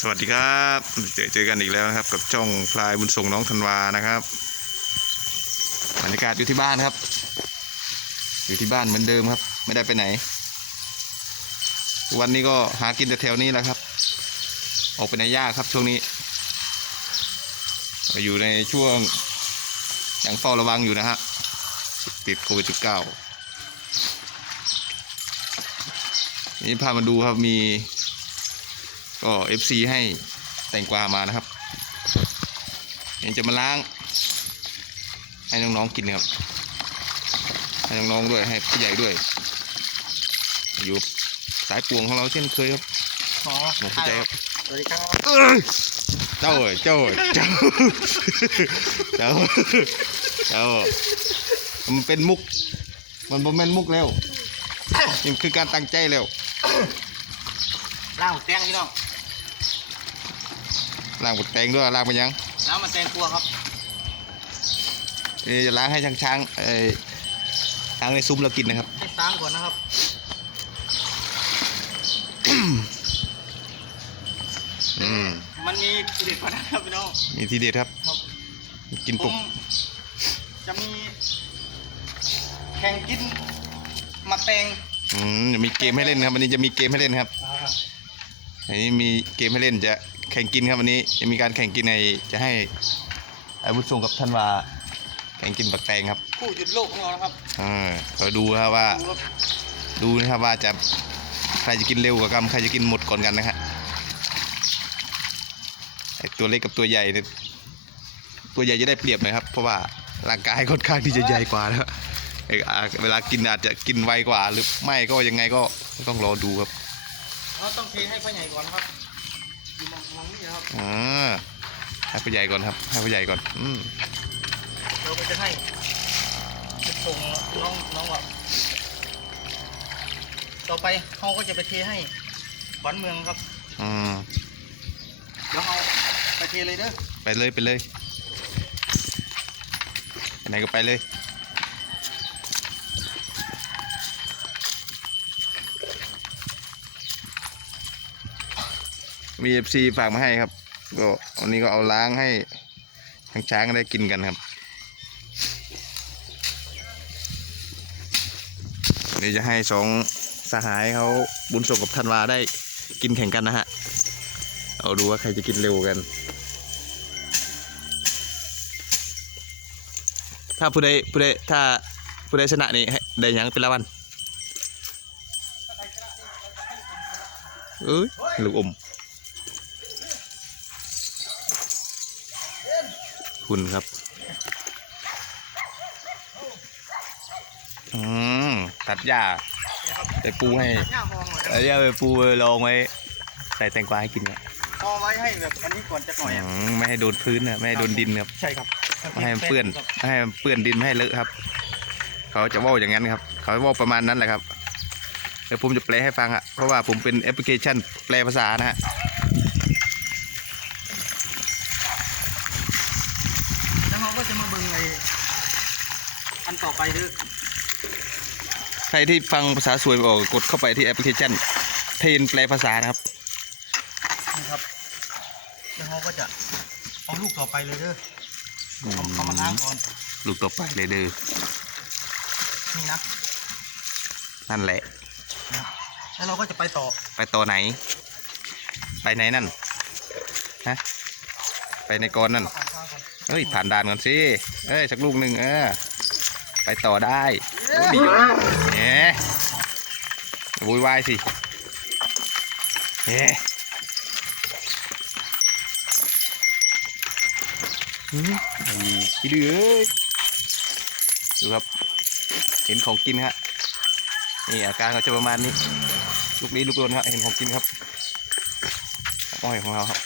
สวัสดีครับเจอเจอกันอีกแล้วนะครับ กับจ้องพลายบุญส่งน้องธันวานะครับบรรยากาศอยู่ที่บ้านครับ อยู่ที่บ้านเหมือนเดิมครับ ไม่ได้ไปไหน วันนี้ก็หากินแต่แถวนี้แหละครับ ออกไปไหนยากครับช่วงนี้ อยู่ในช่วงยังเฝ้าระวังอยู่นะฮะติดโควิด -19 นี่พามาดูครับมี ก็ FC ให้แตงกวามานะครับนี่จะมาล้าง ให้น้องๆกินครับ ให้น้องๆด้วยให้ผู้ใหญ่ด้วย อยู่สายปวงของเราเช่นเคยครับอ๋อหมดผู้ใจครับสวัสดีครับเอ้ยเจ้าเอ้ยเจ้าเอ้ยเจ้าเจ้าเจ้ามันเป็นมุก มันบ่แม่นมุกแล้วนี่คือการตั้งใจแล้วล่างหมดแตงพี่น้อง ล้างบดแตงด้วยล้างไปยังน้ำมันแตงกลัวครับนี่จะล้างให้ช้างๆเอ้ยล้างในซุ้มเรากินนะครับให้ล้างก่อนนะครับอืมมันมีทีเด็ดกว่านั้นครับพี่น้องมีทีเด็ดครับครับกินผปุกมจะมีแข่งกินหมักแตงอืมจะมีเกมให้เล่นครับวันนี้จะมีเกมให้เล่นครับอ่าอันนี้มีเกมให้เล่นจะ แข่งกินครับวันนี้จะมีการแข่งกินในจะให้อาวุธทรงกับท่านว่าแข่งกินปักแตงครับคู่หยุดโลกของเรานะครับอ่าคอยดูนะครับว่าดูครับดูนะครับว่าจะใครจะกินเร็วกว่ากันใครจะกินหมดก่อนกันนะฮะไอตัวเล็กกับตัวใหญ่เนี่ยตัวใหญ่จะได้เปรียบหน่อยครับ เพราะว่าร่างกายค่อนข้างที่จะใหญ่กว่าแล้วไอ้อ่าเวลากินอาจจะกินไวกว่า หรือไม่ก็ยังไงก็ต้องรอดูครับเราต้องเทให้พ่อใหญ่ก่อนนะครับ ครับอ่าให้ผู้ใหญ่ก่อนครับ ให้ผู้ใหญ่ก่อน อืมเราก็จะให้ส่งน้องน้องว่าต่อไปเขาก็จะไปเทให้ขวัญเมืองครับ อืมเดี๋ยวเอาไปเทเลยเด้อ ไปเลยไปเลยไปไหนก็ไปเลย มีเอฟซีฝากมาให้ครับ ก็วันนี้ก็เอาล้างให้ทั้งช้างได้กินกันครับวันนี้จะให้สองสหายเขาบุญส่งกับธันวาได้กินแข่งกันนะฮะ เอาดูว่าใครจะกินเร็วกัน ถ้าผู้ใดผู้ใดถ้าผู้ใดชนะนี่ให้ได้ยังเป็นรางวัลเอ้ยลูกอม คุณครับ อืมตัดหญ้าไปปูให้ตัดหญ้าหองหน่อยนะไอ้เหี้ยไปปูลองไว้ ใส่แตงกวาให้กินเนี่ยพอไว้ให้แบบอันนี้ก่อนจะหน่อยอือะมไม่ให้โดนพื้นนะไม่ให้โดนดินครับ ใช่ครับไม่ให้มันเปื้อนไม่ให้มันเปื้อนดินไม่ให้เลอะครับ เขาจะเว่าอย่างนั้นครับ เขาเว่าประมาณนั้นแหละครับเดี๋ยวผมจะแปลให้ฟังอะเพราะว่าผมเป็นแอปพลิเคชันแปลภาษานะฮะ แล้วเขาก็จะมาเบิ่งไอ้อัน ต่อไปเด้อใครที่ฟังภาษาสวยไม่ออกกดเข้าไปที่แอปพลิเคชันเทนแปลภาษานะครับนี่ครับแล้วเขาก็จะเอาลูกต่อไปเลยเด้ออืเอามเอามาล้างก่อนลูกต่อไปเลยเด้อนี่นะนั่นแหละนะครับแล้วเราก็จะไปต่อไปต่อไหน ไปไหนนั่นฮะไปในกรนั่นผ่านทางก่อน เฮ้ยผ่านด่านก่อนสิ เอ้ยสักลูกหนึ่งเออ ไปต่อได้โอ้ดีอยู่เนี่ยโวยวายสิเนี่ยหืมไอ้ขี้ดื้อเอ้ยดูครับ เห็นของกินฮะนี่อาการเขาจะประมาณนี้ ลูกนี้ลูกโดนครับ เห็นของกินครับอ้อยของเราครับ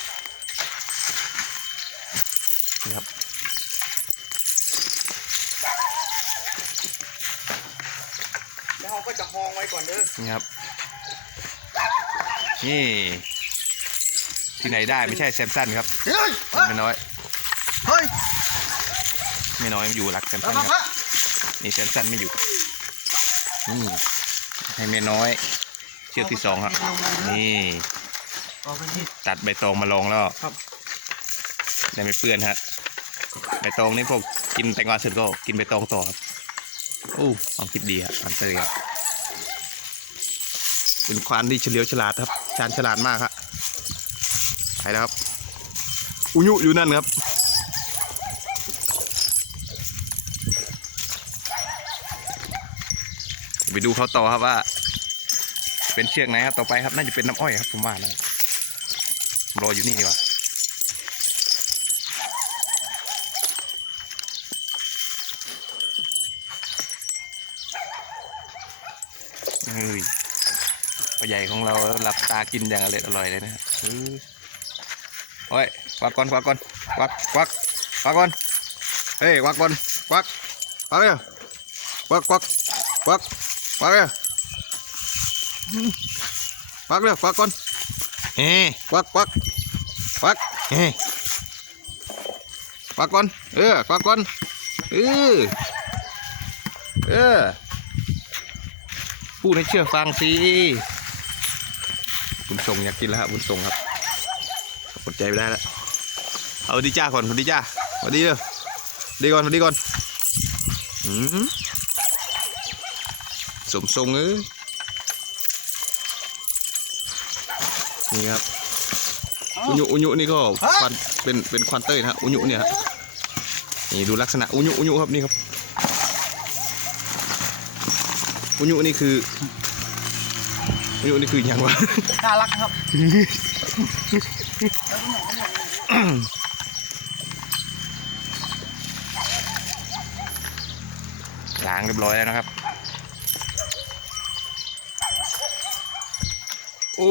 นี่ครับ แล้วเขาก็จะหองไว้ก่อ นเด้อนี่ครับ นี่ ที่ไหนได้ไม่ใช่แซมสันครับเฮ้ยไม่น้อยเฮ้ยไม่น้อยอยู่หลักแซมแล้สัวนก็ครับนี่แซมสันไม่อยู่นี่ให้เมียน้อย เชือกที่สองครับ นี่เอาไปที่ตัดใบตองมาลองแล้วครับได้ไม่เปื้อนฮะใบตองนี่พวกกินแตงกวาเสร็จก็กินใบตองต่อครับอู้ความคิดดีครับอันเตยครับ เป็นควานที่เฉลียวฉลาดครับ ชาญฉลาดมากครับไปแล้วครับ อุยุอยู่นั่นครับ ไปดูเขาต่อครับว่า เป็นเชือกไหนครับต่อไปครับ น่าจะเป็นน้ำอ้อยครับผมว่านะรออยู่นี่ดีกว่า เฮ้ยพ่อ ใหญ่ของเราหลับตากินอย่างอร่อยอร่อยเลยนะเออโอ้ยควักก่อนควักก่อนควักควักควักก่อนเฮ้ยควักก่อนควักควักเร็วควักควักควักควักเร็วอืมควักเร็วควักก่อนเฮ้ควักควักควักเฮ้ควักก่อนเออควักก่อนเออเออพูดให้เชื่อฟังสิ บุญส่งอยากกินแล้วครับบุญส่งครับอดใจไม่ได้แล้วเอาดีจ้าก่อนสวัสดีจ้าสวัสดีเด้อดีก่อนสวัสดีก่อนอืมสมทรงเอ้ยนี่ครับอุญุอุญุนี่ก็ควันเป็นเป็นควันเต้ยนะฮะอุญุเนี่ยนี่ดูลักษณะอุญุอุญุครับนี่ครับอุญุนี่คือ อุญุนี่คืออย่างวะน่ารักครับล้างเรียบร้อยแล้วนะครับโอ้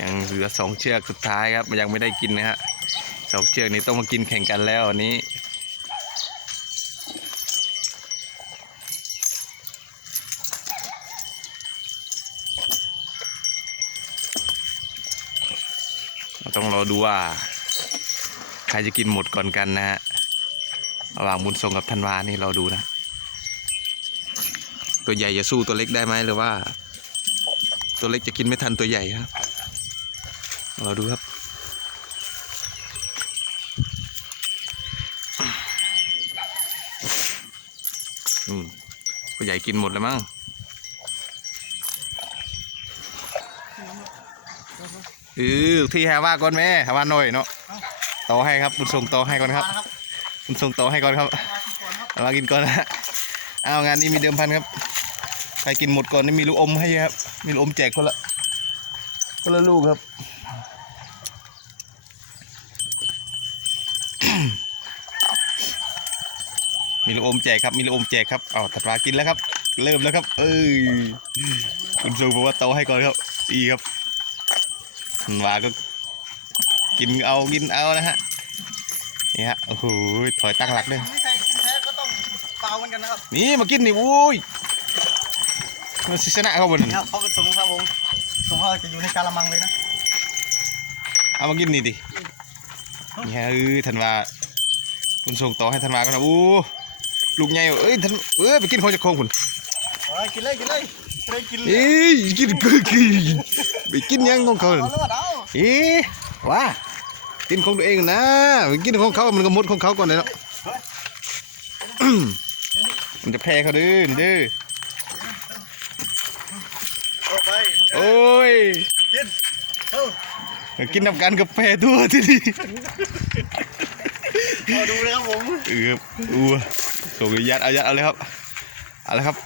ยังเหลือสองเชือกสุดท้ายครับยังไม่ได้กินนะฮะ สองเชือกนี้ต้องมากินแข่งกันแล้ววันนี้ ต้องรอดูว่า ใครจะกินหมดก่อนกันนะฮะระหว่างบุญทรงกับธันวานี่เราดูนะ ตัวใหญ่จะสู้ตัวเล็กได้ไหมหรือว่า ตัวเล็กจะกินไม่ทันตัวใหญ่ครับ เราดูครับ อืมตัวใหญ่กินหมดแล้วมั้งเออที่หาว่าก่อนแม่หาว่าหน่อยเนาะต่อให้ครับบุญส่งต่อให้ก่อนครับมาครับบุญส่งต่อให้ก่อนครับมาที่ก่อนครับเอามากินก่อนนะเอางานนี้มีเดิมพันครับใครกินหมดก่อนนี่มีลูกอมให้ครับ มีลูกอมแจกคนละคนละลูกครับ มีลูกอมแจกครับมีลูกอมแจกครับเอาถัดมากินแล้วครับ เริ่มแล้วครับ เอ้ยคุณส่งบอกว่าโตให้ก่อนครับอีครับธันวาก็กินเอากินเอานะฮะนี่ฮะโอ้โหถอยตั้งหลักเลยไม่ใครกินแท้ก็ต้องเปล่าเหมือนกันนะครับนี่มากินนี่โอ้ยมันสิชนะเขาบนนี่ครับเขาก็ส่งครับผมส่งเขาจะอยู่ในกาละมังเลยนะเอามากินนี่ดินี่ฮะเออธันวาคุณส่งต่อให้ธันวากันนะโอ้ ลูกใหญ่เอ้ยธันเอ้ยไปกินของจากของคุณเอ้ยกินเลยกินเลยกินเลยกินเลยเอ้ยกินกินกินไปกินหยังของเขาเอานั่นเลือดเอาเอ๊ะว่ากินของตัวเองนะไปกินของเขามันก็หมดของเขาก่อนเลยเนาะมันจะแพ้เขาดื้อดื้อเอาไปโอ้ยกินเอ้ากินน้ำกันกับแพ้ตัวที่นี่เอาดูเลยครับผมเอออู้ ส่งยัดเอายัดเอาเลยครับเอาเลยครับ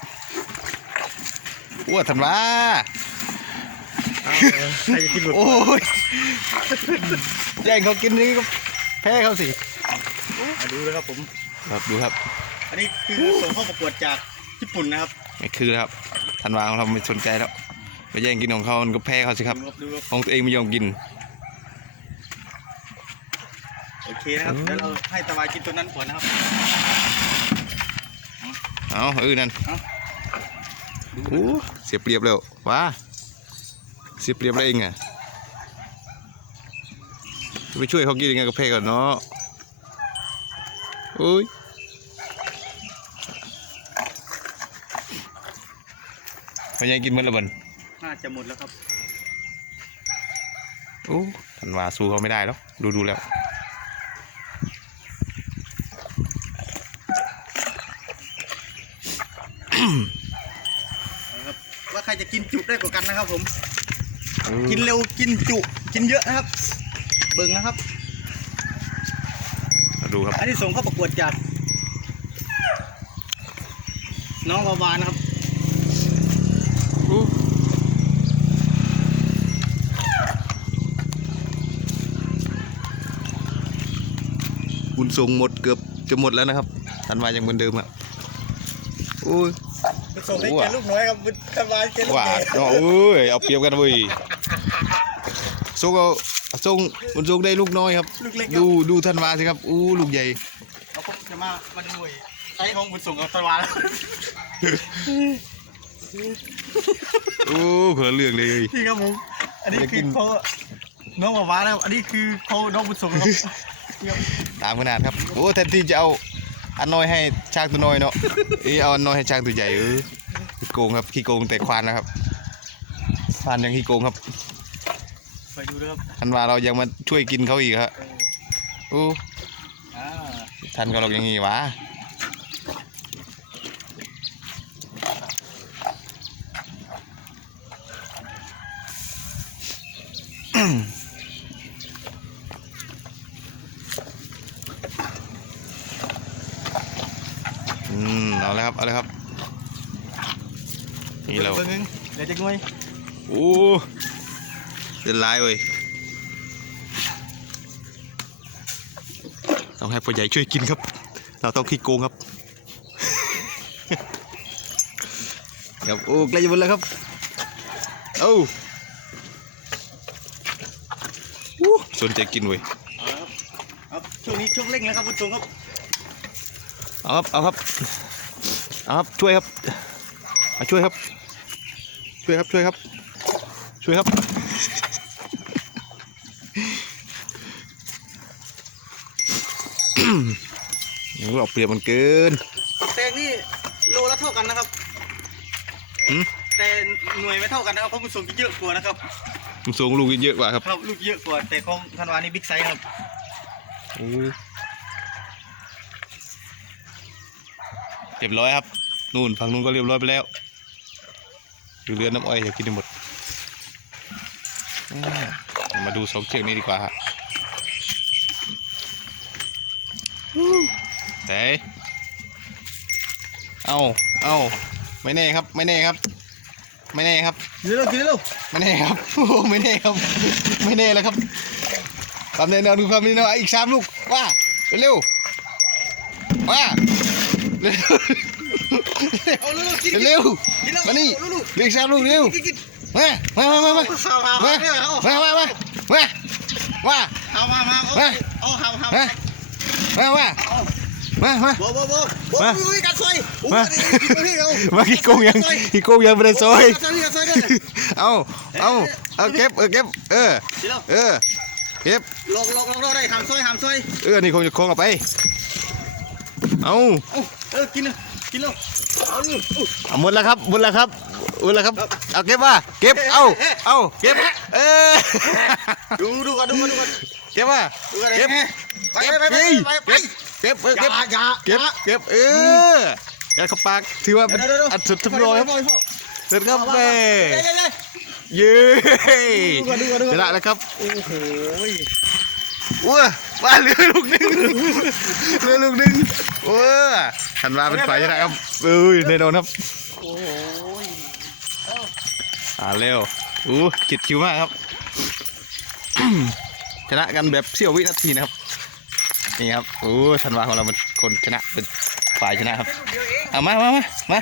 อ้วทันวาใครจะกินหมดโอ้ยแย่งเขากินนี่ก็แพ้เขาสิเอาดูเลยครับผมครับดูครับ อันนี้คือส่งเข้าประกวดจากญี่ปุ่นนะครับไม่คือแล้วครับทันวาของเราไม่สนใจแล้วไปแย่งกินของเขามันก็แพ้เขาสิครับดูดูครับของตัวเองไม่ยอมกินโอเคนะครับเดี๋ยวเราให้ตะวายกินตัวนั้นก่อนนะครับ เอาเออนั่นโอ้เสียเปรียบแล้วว้าเสียเปรียบอะไรเองอะไปช่วยเขากินยังไงกับเพก่อนเนาะอุ้ยเขายังกินมันละบันน่าจะหมดแล้วครับโอ้ทันว่าสู้เขาไม่ได้แล้วดูดูแล้ว ได้กว่ากันนะครับผมเออกินเร็วกินจุกินเยอะนะครับ เบิ่งนะครับมาดูครับ อันนี้ส่งเข้าประกวดจาก น้องวาวานะครับอู้บุญส่งหมดเกือบจะหมดแล้วนะครับธันวายังเหมือนเดิมครับโอ้ยไป ส่งให้โอ้แกอะลูกน้อยครับสบายแกลูกว่าใหญ่เนาะเอ้ยเอาเปรียบกันเว้ยส่งเอาส่งบุญส่งได้ลูกน้อยครับลูกเล็กครัดูบดูธันวาสิครับอู้ลูกใหญ่เราคงจะมามันหน่วยไอ้ของบุญส่งกับสวาแล้วโอ้คนละเรื่องเลยนี่ครับผมอันนี้จะกิคือนเขาน้องวาวานะครับอันนี้คือเขาน้องบุญส่งครับนี่ครับตามขนาดครับโอ้แทนที่จะเอา อันน้อยให้ช้างตัวน้อยเนาะเอยเอาอันน้อยให้ช้างตัวใหญ่เออขี้โกงครับขี้โกงแต่ควานนะครับควานยังขี้โกงครับไปดูนะครับทันว่าเรายังมาช่วยกินเขาอีกครับเออโอ้อ่าทันก็เราอย่างงี้วะอืม เอาเลยครับเอาเลยครับ นี่เราเบิ่งเดี๋ยวจะงวยโอ้เดินลายเว้ยต้องให้พ่อใหญ่ช่วยกินครับ เราต้องขี้โกงครับครับโอ้ใกล้จะหมดแล้วครับเอ้าอู้สนใจกินเว้ยเอาละครับครับช่วงนี้ช่วงเร่งแล้วครับบุญส่งครับเอาครับเอาครับ เอาครับช่วยครับมาช่วยครับ ช่วยครับช่วยครับช่วยครับ นี่เราเปรียบมันเกินแตงนี่โลละเท่ากันนะครับหืมแต่หน่วยไม่เท่ากันนะครับเพราะบุญส่งเยอะกว่านะครับมันสูงลูกเยอะกว่าครับ ครับลูกเยอะกว่าแต่ของธันวานี่บิ๊กไซส์ครับเรียบร้อยครับ นู่นฝั่งนู้นก็เรียบร้อยไปแล้วดูเรือน้ำอ้อยอยากกินได้หมดอืมมาดูสองเชือกนี้ดีกว่าฮะเฮ้ยเอาเอาไม่แน่ครับ ไม่แน่ครับ ไม่แน่ครับกินเร็วกินเร็วไม่แน่ครับโอ้โหไม่แน่ครับ ไม่แน่แล้วครับความแน่นอนดูความแน่นอนอีกสามลูกว่าเร็วๆว่า เร็วเอาเร็วๆกินเร็วกินเร็วมานี่เร็วเหลืออีกสามลูกเร็วกินกินมามามามามาข้าวมามาเนี่ยเอามามามามาว่าข้าวมามาเอามาเอาข้าวข้าวมามามาเอามามาโบโบโบโบมาอุ้ยกัดซอยอุ้ยมากินพี่เอามากี่โกงยังกี่โกงยังไม่ได้ซอยกัดซอยกัดซอยเด้อเอาเอาเอาเก็บเออเก็บเออกินแล้วเออเก็บลงลงลงลงได้หามซอยหามซอยเออนี่คงจะคงเอาไป เอาเอาเออกินเลยกินแล้วเอาอยู่อู้เอาหมดแล้วครับหมดแล้วครับหมดแล้วครับเอาเก็บว่าเก็บเอาเอาเก็บเออดูดูก่อนดูก่อนดูก่อนเก็บว่าดูก่อนเก็บไปเก็บไปไปเฮ้ยไปไปเก็บเก็บเอออย่าเก็บอย่าเก็บเก็บเออยัดเข้าปากถือว่าเป็นเดี๋ยวเดี๋ยวอันสุดทุบรอยครับเสร็จครับแม่เดี๋ยวเดี๋ยวเดี๋ยวเย้ดูก่อนดูก่อนดูก่อนชนะแล้วครับโอ้โห ว้าว่าเหลือลูกหนึงเหลือลูกหนึงว้าทันวาเป็นฝ่ายชนะครับเอ้ยแน่นอนครับโอ้โหอ่าเร็วอู้จิตคิวมากครับชนะกันแบบเสี้ยววินาทีนะครับนี่ครับโอ้ธันวาของเราเป็นคนชนะเป็นฝ่ายชนะครับเอามามามามา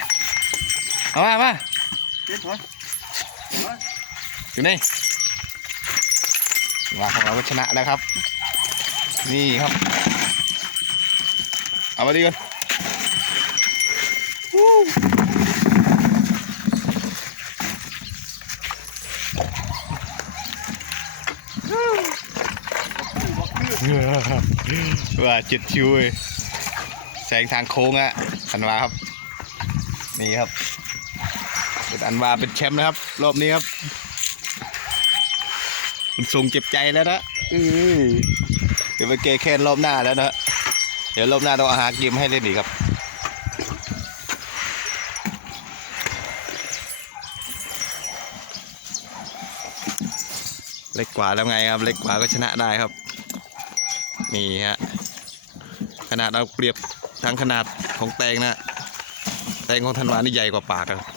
เอามามาอยู่นี่ธันวาของเราชนะแล้วครับ นี่ครับ เอามาดีกันว่าจิตชิวเว้ยแสงทางโค้งอะธันวาครับ นี่ครับ เป็นอันวาเป็นแชมป์นะครับ รอบนี้ครับคุณทรงเจ็บใจแล้วนะอือ เดี๋ยวไปเกแค้นรอบหน้าแล้วนะเดี๋ยวรอบหน้าต้องเอาหาเกมให้เล่นอีกครับ เล็กกว่าแล้วไงครับ เล็กกว่าก็ชนะได้ครับ นี่ฮะ ขนาดเอาเปรียบทางขนาดของแตงนะ แตงของธันวานี่ใหญ่กว่าปากครับ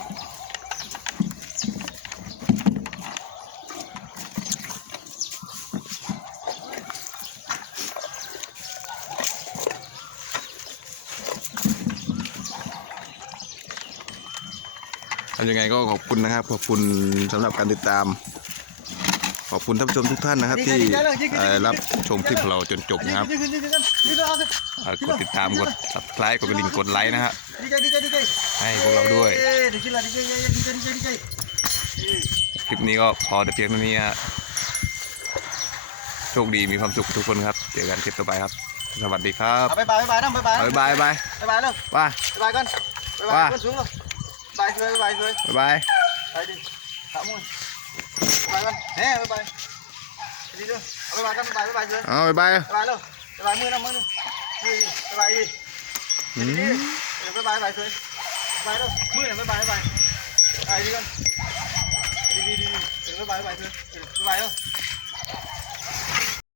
ยังไงก็ขอบคุณนะครับ ขอบคุณสำหรับการติดตาม ขอบคุณท่านผู้ชมทุกท่านนะครับ ที่เอ่อรับชมคลิปของเราจนจบนะครับดีใจดีใจดีใจเอาสิเอ่อกดติดตามกด subscribe กดกระดิ่งกดไลค์นะฮะดีใจดีใจดีใจให้พวกเราด้วยเอ้ดีใจละดีใจดีใจดีใจดีใจดีใจเอ้ยคลิปนี้ก็พอแต่เพียงเท่านี้ฮะโชคดีมีความสุขทุกคนครับเจอกันคลิปต่อไปครับ สวัสดีครับเอาบายบายบายนะบายบายบ๊ายบายบายบายบายเร็วบายบายบายก่อนบายบายก้นสูงเลยบายเลยบายเลยบายบายไปดิขามุนบายกันเฮ้บายบายดีด้วยเอาบายบายกันบายบายเลยเอาบายบายบายเร็วบายมือนะมือนึงบาย ดิอืดีมเดี๋ยวบายบายเลยบายเร็วมือเนี่ยบายบายบายบายดีกันดีดีดีเดี๋ยวบายบายเลยบายเร็ว